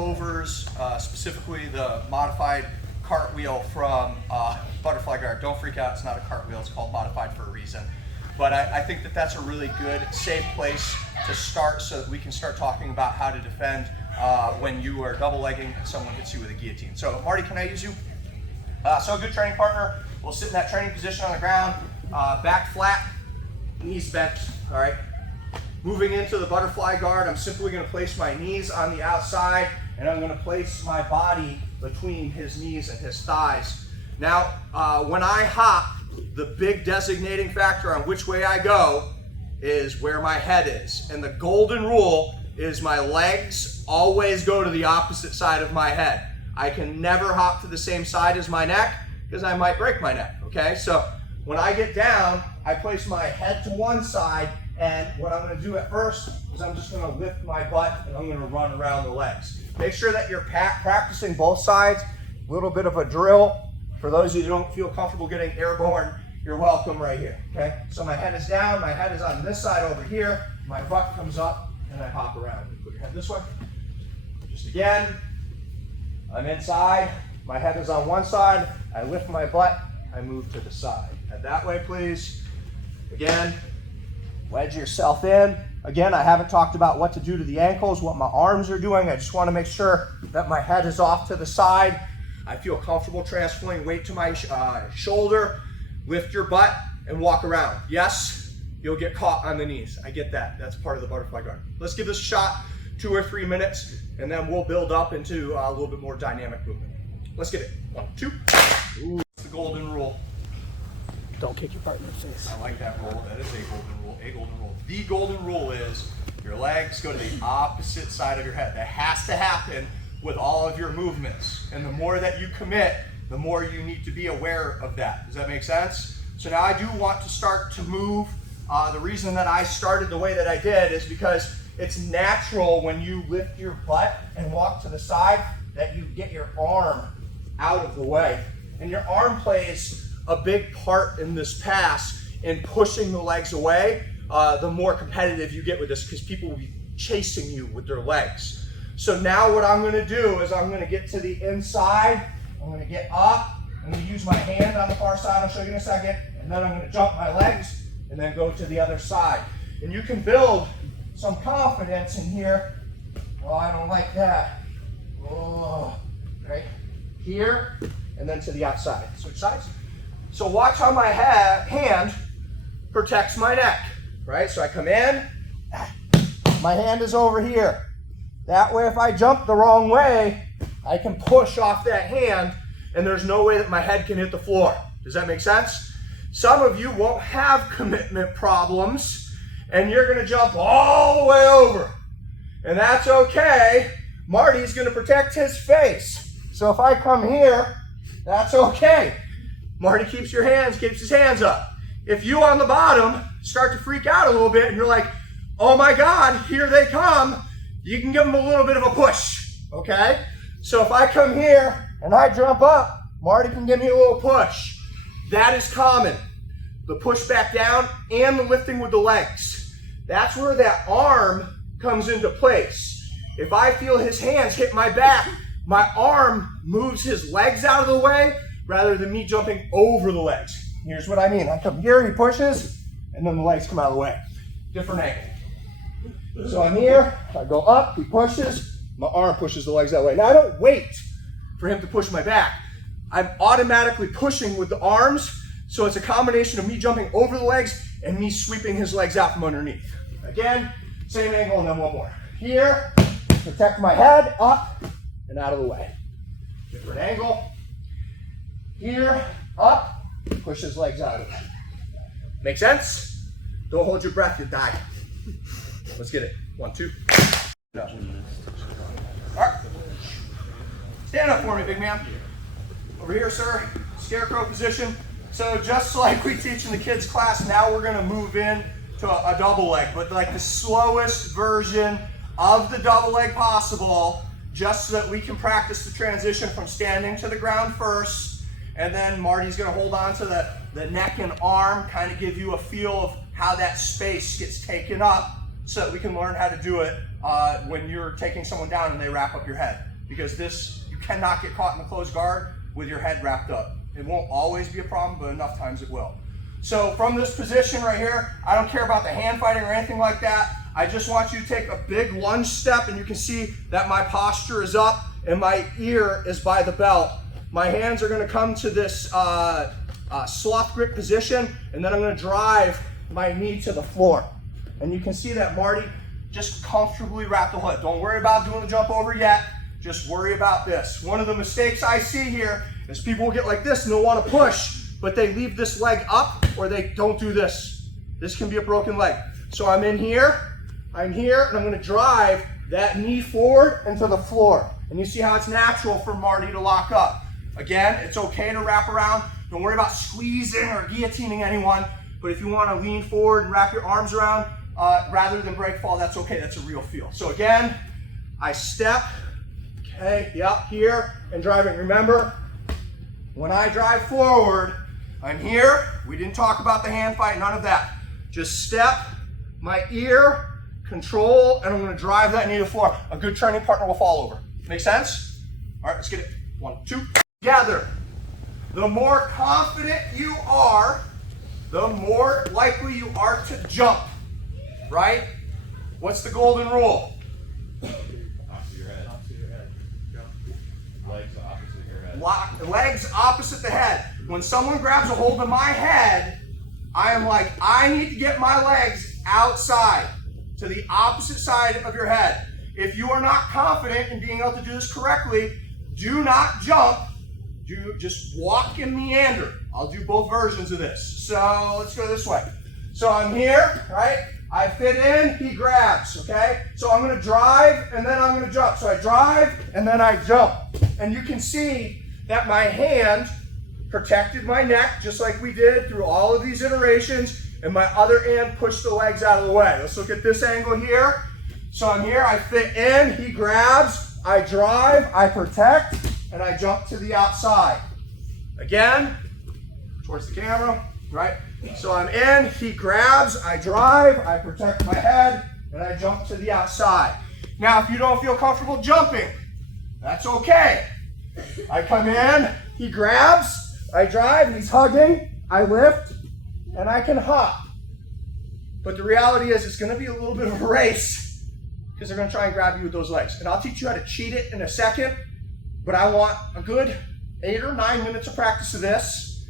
hovers, specifically the modified cartwheel from Butterfly Guard. Don't freak out, it's not a cartwheel, it's called modified for a reason. But I think that that's a really good, safe place to start so that we can start talking about how to defend when you are double legging and someone hits you with a guillotine. So Marty, can I use you? So a good training partner will sit in that training position on the ground, back flat, knees bent, all right? Moving into the Butterfly Guard, I'm simply gonna place my knees on the outside and I'm gonna place my body between his knees and his thighs. Now, when I hop, the big designating factor on which way I go is where my head is. And the golden rule is my legs always go to the opposite side of my head. I can never hop to the same side as my neck because I might break my neck, okay? So when I get down, I place my head to one side, and what I'm gonna do at first is I'm just gonna lift my butt and I'm gonna run around the legs. Make sure that you're practicing both sides, a little bit of a drill. For those of you who don't feel comfortable getting airborne, you're welcome right here, okay? So my head is down, my head is on this side over here, my butt comes up, and I hop around. Put your head this way. Just again, I'm inside, my head is on one side, I lift my butt, I move to the side. Head that way, please. Again, wedge yourself in. Again, I haven't talked about what to do to the ankles, what my arms are doing. I just want to make sure that my head is off to the side. I feel comfortable transferring weight to my shoulder. Lift your butt and walk around. Yes, you'll get caught on the knees. I get that. That's part of the Butterfly Guard. Let's give this a shot, 2 or 3 minutes, and then we'll build up into a little bit more dynamic movement. Let's get it. 1, 2. Ooh, that's the golden rule. Don't kick your partner in the face. I like that rule. That is a golden rule. A golden rule. The golden rule is your legs go to the opposite side of your head. That has to happen with all of your movements. And the more that you commit, the more you need to be aware of that. Does that make sense? So now I do want to start to move. The reason that I started the way that I did is because it's natural when you lift your butt and walk to the side that you get your arm out of the way. And your arm plays a big part in this pass in pushing the legs away. The more competitive you get with this, because people will be chasing you with their legs. So now what I'm gonna do is I'm gonna get to the inside, I'm gonna get up, I'm gonna use my hand on the far side, I'll show you in a second, and then I'm gonna jump my legs and then go to the other side. And you can build some confidence in here. Oh, I don't like that. Oh, right here, and then to the outside. Switch sides. So watch how my hand protects my neck, right? So I come in, my hand is over here. That way, if I jump the wrong way, I can push off that hand and there's no way that my head can hit the floor. Does that make sense? Some of you won't have commitment problems and you're gonna jump all the way over. And that's okay. Marty's gonna protect his face. So if I come here, that's okay. Marty keeps his hands up. If you on the bottom start to freak out a little bit and you're like, oh my God, here they come, you can give them a little bit of a push, okay? So if I come here and I jump up, Marty can give me a little push. That is common. The push back down and the lifting with the legs. That's where that arm comes into place. If I feel his hands hit my back, my arm moves his legs out of the way rather than me jumping over the legs. Here's what I mean. I come here, he pushes, and then the legs come out of the way. Different angle. So I'm here, I go up, he pushes, my arm pushes the legs that way. Now I don't wait for him to push my back. I'm automatically pushing with the arms, so it's a combination of me jumping over the legs and me sweeping his legs out from underneath. Again, same angle, and then one more. Here, protect my head, up, and out of the way. Different angle. Here, up, push his legs out of the way. Make sense? Don't hold your breath, you'll die. Let's get it. 1, 2. No. All right. Stand up for me, big man. Over here, sir. Scarecrow position. So just like we teach in the kids class, now we're gonna move in to a double leg, but like the slowest version of the double leg possible, just so that we can practice the transition from standing to the ground first, and then Marty's gonna hold on to the neck and arm, kind of give you a feel of how that space gets taken up, so that we can learn how to do it when you're taking someone down and they wrap up your head. because this, you cannot get caught in the closed guard with your head wrapped up. It won't always be a problem, but enough times it will. So from this position right here, I don't care about the hand fighting or anything like that. I just want you to take a big lunge step, and you can see that my posture is up and my ear is by the belt. My hands are going to come to this sloth grip position, and then I'm going to drive my knee to the floor. And you can see that Marty just comfortably wrapped the hood. Don't worry about doing the jump over yet. Just worry about this. One of the mistakes I see here is people will get like this and they'll want to push, but they leave this leg up or they don't do this. This can be a broken leg. So I'm here, and I'm going to drive that knee forward into the floor. And you see how it's natural for Marty to lock up. Again, it's okay to wrap around. Don't worry about squeezing or guillotining anyone, but if you want to lean forward and wrap your arms around rather than break fall, that's okay. That's a real feel. So again, I step, okay, yep, here, and driving. Remember, when I drive forward, I'm here. We didn't talk about the hand fight, none of that. Just step, my ear, control, and I'm going to drive that knee to the floor. A good training partner will fall over. Make sense? All right, let's get it. 1, 2. Together. The more confident you are, the more likely you are to jump, right? What's the golden rule? Opposite your head. Opposite your head. Jump. Legs opposite your head. Legs opposite the head. When someone grabs a hold of my head, I am like, I need to get my legs outside to the opposite side of your head. If you are not confident in being able to do this correctly, do not jump. Just walk and meander. I'll do both versions of this. So let's go this way. So I'm here, right? I fit in, he grabs, okay? So I'm gonna drive and then I'm gonna jump. So I drive and then I jump. And you can see that my hand protected my neck just like we did through all of these iterations, and my other hand pushed the legs out of the way. Let's look at this angle here. So I'm here, I fit in, he grabs, I drive, I protect, and I jump to the outside. Again, towards the camera, right? So I'm in, he grabs, I drive, I protect my head, and I jump to the outside. Now, if you don't feel comfortable jumping, that's okay. I come in, he grabs, I drive, and he's hugging, I lift, and I can hop. But the reality is it's gonna be a little bit of a race because they're gonna try and grab you with those legs. And I'll teach you how to cheat it in a second, but I want a good 8 or 9 minutes of practice of this.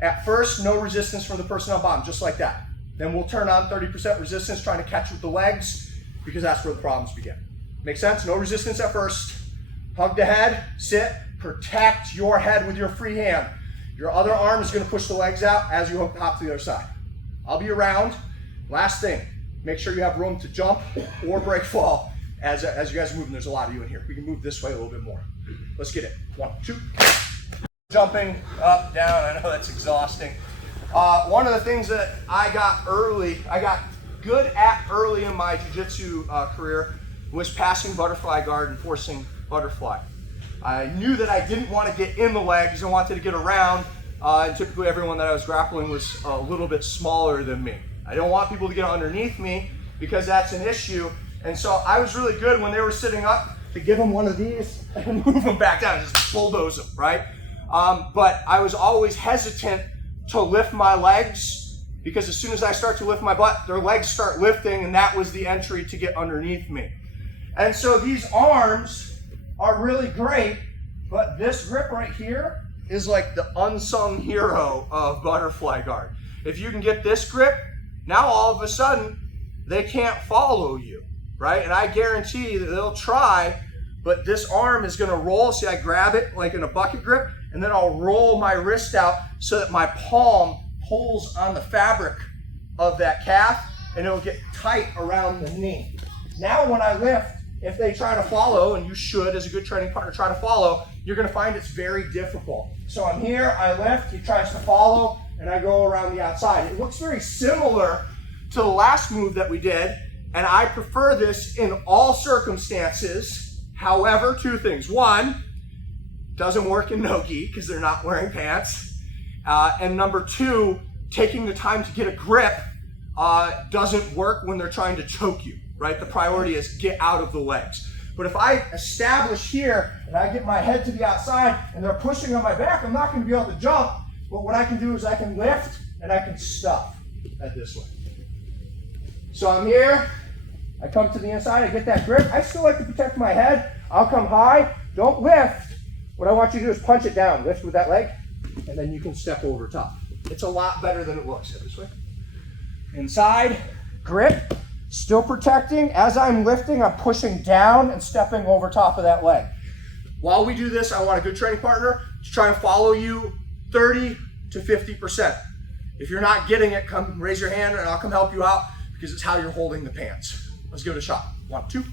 At first, no resistance from the person on bottom, just like that. Then we'll turn on 30% resistance, trying to catch with the legs, because that's where the problems begin. Make sense? No resistance at first. Hug the head, sit, protect your head with your free hand. Your other arm is gonna push the legs out as you hop to the other side. I'll be around. Last thing, make sure you have room to jump or break fall as you guys are moving. There's a lot of you in here. We can move this way a little bit more. Let's get it. 1, 2. Jumping up, down. I know that's exhausting. One of the things that I got good at early in my jiu-jitsu career was passing butterfly guard and forcing butterfly. I knew that I didn't want to get in the legs. I wanted to get around, and typically everyone that I was grappling was a little bit smaller than me. I don't want people to get underneath me because that's an issue. And so I was really good when they were sitting up to give them one of these and move them back down, just bulldoze them, right? But I was always hesitant to lift my legs because as soon as I start to lift my butt, their legs start lifting, and that was the entry to get underneath me. And so these arms are really great, but this grip right here is like the unsung hero of butterfly guard. If you can get this grip, now all of a sudden they can't follow you, right? And I guarantee that they'll try, but this arm is gonna roll. See, I grab it like in a bucket grip, and then I'll roll my wrist out so that my palm pulls on the fabric of that calf, and it'll get tight around the knee. Now when I lift, if they try to follow, and you should as a good training partner try to follow, you're gonna find it's very difficult. So I'm here, I lift, he tries to follow, and I go around the outside. It looks very similar to the last move that we did, and I prefer this in all circumstances. However, 2 things. 1, doesn't work in no-gi because they're not wearing pants. And number 2, taking the time to get a grip doesn't work when they're trying to choke you, right? The priority is get out of the legs. But if I establish here and I get my head to the outside and they're pushing on my back, I'm not going to be able to jump. But what I can do is I can lift and I can stuff that this way. So I'm here, I come to the inside, I get that grip. I still like to protect my head. I'll come high, don't lift. What I want you to do is punch it down, lift with that leg, and then you can step over top. It's a lot better than it looks. This way. Inside, grip, still protecting. As I'm lifting, I'm pushing down and stepping over top of that leg. While we do this, I want a good training partner to try and follow you 30 to 50%. If you're not getting it, come raise your hand and I'll come help you out because it's how you're holding the pants. Let's give it a shot. 1, 2.